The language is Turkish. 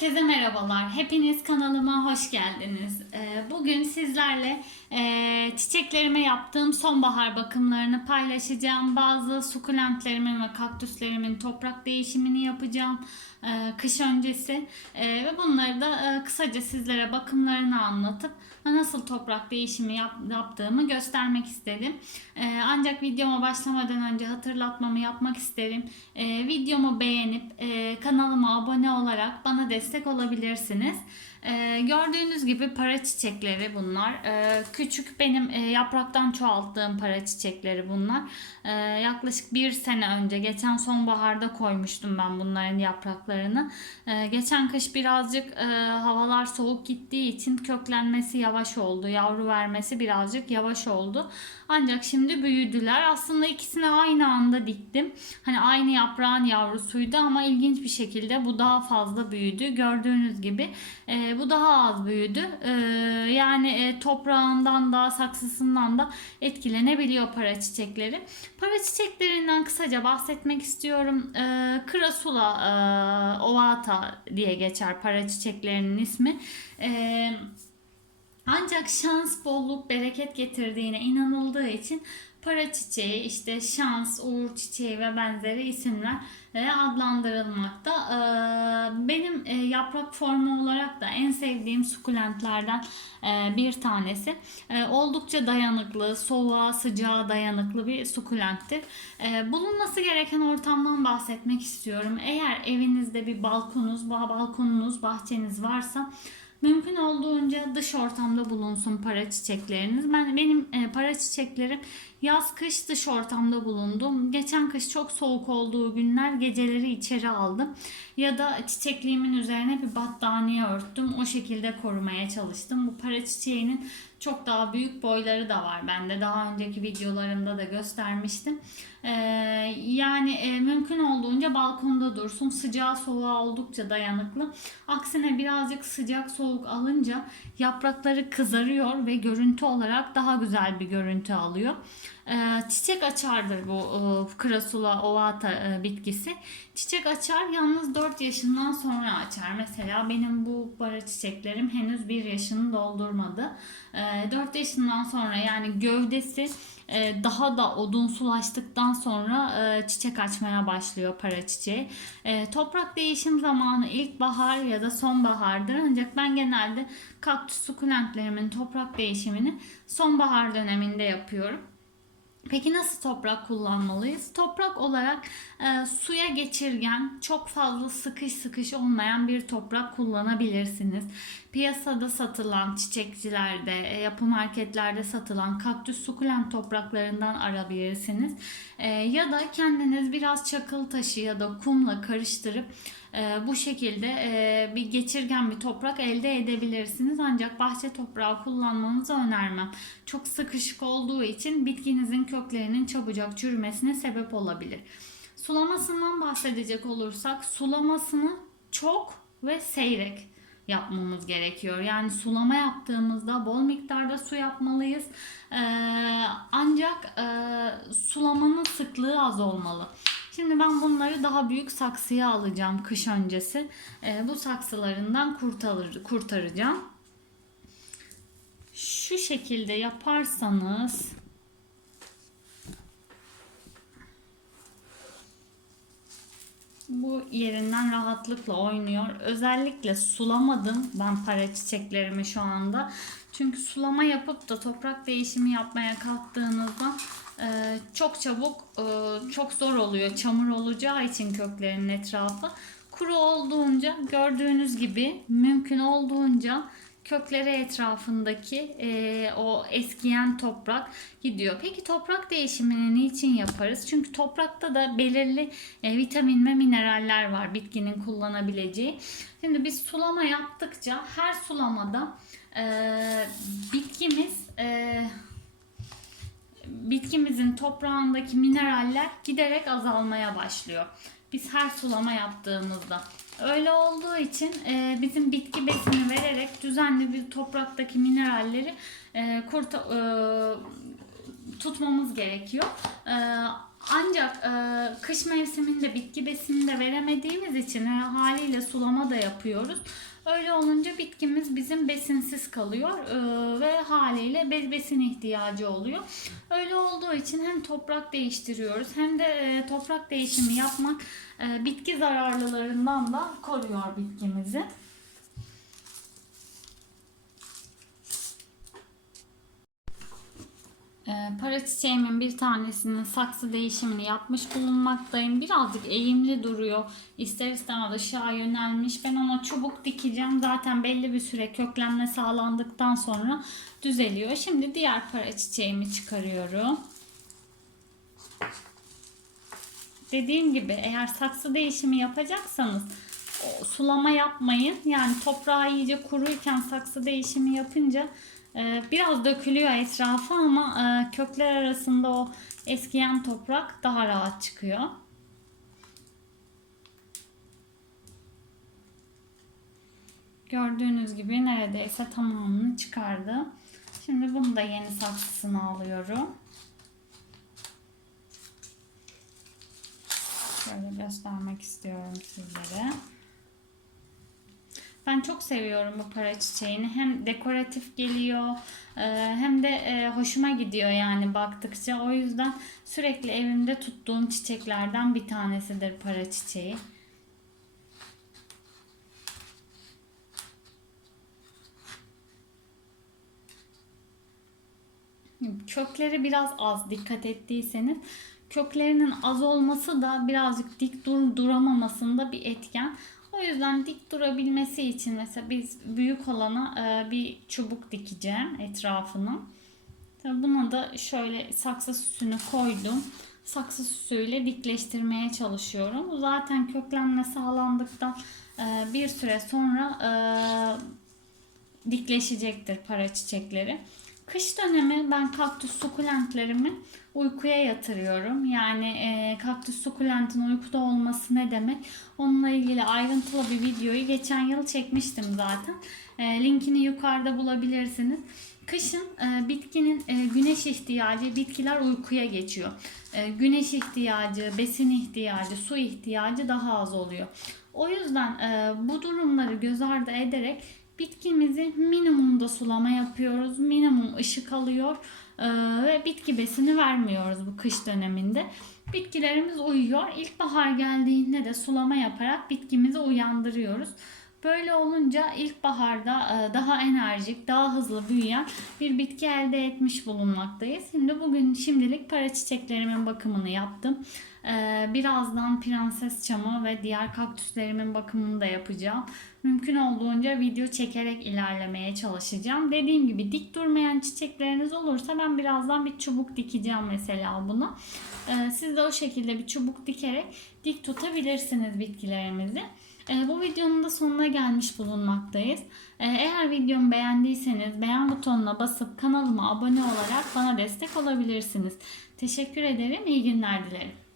Herkese merhabalar. Hepiniz kanalıma hoş geldiniz. Ee, Bugün sizlerle e, çiçeklerime yaptığım sonbahar bakımlarını paylaşacağım. Bazı sukulentlerimin ve kaktüslerimin toprak değişimini yapacağım e, kış öncesi. E, Ve bunları da kısaca sizlere bakımlarını anlatıp nasıl toprak değişimi yap- yaptığımı göstermek istedim. Ancak videoma başlamadan önce hatırlatmamı yapmak isterim. Videomu beğenip kanalıma abone olarak bana destek olabilirsiniz. E, gördüğünüz gibi para çiçekleri bunlar. E, küçük benim e, yapraktan çoğalttığım para çiçekleri bunlar. E, yaklaşık bir sene önce geçen sonbaharda koymuştum ben bunların yapraklarını. E, geçen kış birazcık e, havalar soğuk gittiği için köklenmesi yavaş oldu. Yavru vermesi birazcık yavaş oldu. Ancak şimdi büyüdüler. Aslında ikisini aynı anda diktim. Hani aynı yaprağın yavrusuydu ama ilginç bir şekilde bu daha fazla büyüdü. Gördüğünüz gibi e, bu daha az büyüdü. E, yani e, toprağından da saksısından da etkilenebiliyor para çiçekleri. Para çiçeklerinden kısaca bahsetmek istiyorum. E, Krasula e, ovata diye geçer para çiçeklerinin ismi. E, ancak şans, bolluk, bereket getirdiğine inanıldığı için para çiçeği, işte şans, uğur çiçeği ve benzeri isimler e, adlandırılmakta. Ee, Benim e, yaprak formu olarak da en sevdiğim sukulentlerden e, bir tanesi. E, Oldukça dayanıklı, soğuğa, sıcağa dayanıklı bir sukulenttir. E, Bulunması gereken ortamdan bahsetmek istiyorum. Eğer evinizde bir balkonunuz, ba- balkonunuz, bahçeniz varsa Mümkün olduğunca dış ortamda bulunsun para çiçekleriniz. Ben benim e, para çiçeklerim yaz kış dış ortamda bulundum. Geçen kış çok soğuk olduğu günler geceleri içeri aldım. Ya da çiçekliğimin üzerine bir battaniye örttüm. O şekilde korumaya çalıştım. Bu para çiçeğinin çok daha büyük boyları da var bende. Daha önceki videolarımda da göstermiştim. Ee, yani e, mümkün olduğunca balkonda dursun. Sıcağı soğuğa oldukça dayanıklı. Aksine birazcık sıcak soğuk alınca yaprakları kızarıyor ve görüntü olarak daha güzel bir görüntü alıyor. Ee, çiçek açardır bu e, Krasula ovata e, bitkisi. Çiçek açar yalnız 4 yaşından sonra açar. Mesela benim bu bara çiçeklerim henüz 1 yaşını doldurmadı. Ee, 4 yaşından sonra yani gövdesi e, daha da odunsulaştıktan sonra çiçek açmaya başlıyor para çiçeği. Toprak değişim zamanı ilkbahar ya da sonbahardır. Ancak ben genelde kaktüs sukulentlerimin toprak değişimini sonbahar döneminde yapıyorum. Peki nasıl toprak kullanmalıyız? Toprak olarak e, suya geçirgen, çok fazla sıkış sıkış olmayan bir toprak kullanabilirsiniz. Piyasada satılan çiçekçilerde, e, yapı marketlerde satılan kaktüs sukulent topraklarından arabilirsiniz. E, ya da kendiniz biraz çakıl taşı ya da kumla karıştırıp e, bu şekilde bir geçirgen bir toprak elde edebilirsiniz. Ancak bahçe toprağı kullanmanızı önermem. Çok sıkışık olduğu için bitkinizin köklerinin çabucak çürümesine sebep olabilir. Sulamasından bahsedecek olursak sulamasını çok ve seyrek yapmamız gerekiyor. Yani sulama yaptığımızda bol miktarda su yapmalıyız. Ee, ancak e, sulamanın sıklığı az olmalı. Şimdi ben bunları daha büyük saksıya alacağım kış öncesi. Ee, bu saksılarından kurtarır, kurtaracağım. Şu şekilde yaparsanız bu yerinden rahatlıkla oynuyor. Özellikle sulamadım ben para çiçeklerimi şu anda. Çünkü sulama yapıp da toprak değişimi yapmaya kalktığınızda e, çok çabuk e, çok zor oluyor. Çamur olacağı için köklerinin etrafı. Kuru olduğunca gördüğünüz gibi mümkün olduğunca kökleri etrafındaki e, o eskiyen toprak gidiyor. Peki toprak değişimini niçin yaparız? Çünkü toprakta da belirli e, vitamin ve mineraller var bitkinin kullanabileceği. Şimdi biz sulama yaptıkça her sulamada e, bitkimiz e, bitkimizin toprağındaki mineraller giderek azalmaya başlıyor. Biz her sulama yaptığımızda. Öyle olduğu için e, bizim bitki besini vererek düzenli bir topraktaki mineralleri e, kurta, e, tutmamız gerekiyor. E, Ancak e, kış mevsiminde bitki besini de veremediğimiz için e, haliyle sulama da yapıyoruz. Öyle olunca bitkimiz bizim besinsiz kalıyor e, ve haliyle be- besin ihtiyacı oluyor. Öyle olduğu için hem toprak değiştiriyoruz hem de e, toprak değişimi yapmak e, bitki zararlılarından da koruyor bitkimizi. Para çiçeğimin bir tanesinin saksı değişimini yapmış bulunmaktayım. Birazcık eğimli duruyor. İster istemez aşağı yönelmiş. Ben ona çubuk dikeceğim. Zaten belli bir süre köklenme sağlandıktan sonra düzeliyor. Şimdi diğer para çiçeğimi çıkarıyorum. Dediğim gibi eğer saksı değişimi yapacaksanız sulama yapmayın. Yani toprağı iyice kuruyken saksı değişimi yapınca e, biraz dökülüyor etrafı ama e, kökler arasında o eskiyen toprak daha rahat çıkıyor. Gördüğünüz gibi neredeyse tamamını çıkardı. Şimdi bunu da yeni saksısını alıyorum. Şöyle göstermek istiyorum sizlere. Ben çok seviyorum bu para çiçeğini. Hem dekoratif geliyor e, hem de e, hoşuma gidiyor yani baktıkça. O yüzden sürekli evimde tuttuğum çiçeklerden bir tanesidir para çiçeği. Kökleri biraz az dikkat ettiyseniz köklerinin az olması da birazcık dik dur duramamasında bir etken. O yüzden dik durabilmesi için mesela biz büyük olana e, bir çubuk dikeceğim etrafını. Buna da şöyle saksı süsünü koydum. Saksı süsüyle dikleştirmeye çalışıyorum. Zaten köklenme sağlandıktan e, bir süre sonra e, dikleşecektir para çiçekleri. Kış dönemi ben kaktüs sukulentlerimi uykuya yatırıyorum. Yani e, kaktüs sukulentin uykuda olması ne demek? Onunla ilgili ayrıntılı bir videoyu geçen yıl çekmiştim zaten. E, linkini yukarıda bulabilirsiniz. Kışın e, bitkinin e, güneş ihtiyacı, bitkiler uykuya geçiyor. E, güneş ihtiyacı, besin ihtiyacı, su ihtiyacı daha az oluyor. O yüzden e, bu durumları göz ardı ederek bitkimizi minimumda sulama yapıyoruz. Minimum ışık alıyor e, ve bitki besini vermiyoruz bu kış döneminde. Bitkilerimiz uyuyor. İlkbahar geldiğinde de sulama yaparak bitkimizi uyandırıyoruz. Böyle olunca ilkbaharda e, daha enerjik, daha hızlı büyüyen bir bitki elde etmiş bulunmaktayız. Şimdi bugün şimdilik para çiçeklerimin bakımını yaptım. E, Birazdan prenses çamı ve diğer kaktüslerimin bakımını da yapacağım. Mümkün olduğunca video çekerek ilerlemeye çalışacağım. Dediğim gibi dik durmayan çiçekleriniz olursa ben birazdan bir çubuk dikeceğim mesela buna. E, Siz de o şekilde bir çubuk dikerek dik tutabilirsiniz bitkilerimizi. E, bu videonun da sonuna gelmiş bulunmaktayız. E, eğer videomu beğendiyseniz beğen butonuna basıp kanalıma abone olarak bana destek olabilirsiniz. Teşekkür ederim. İyi günler dilerim.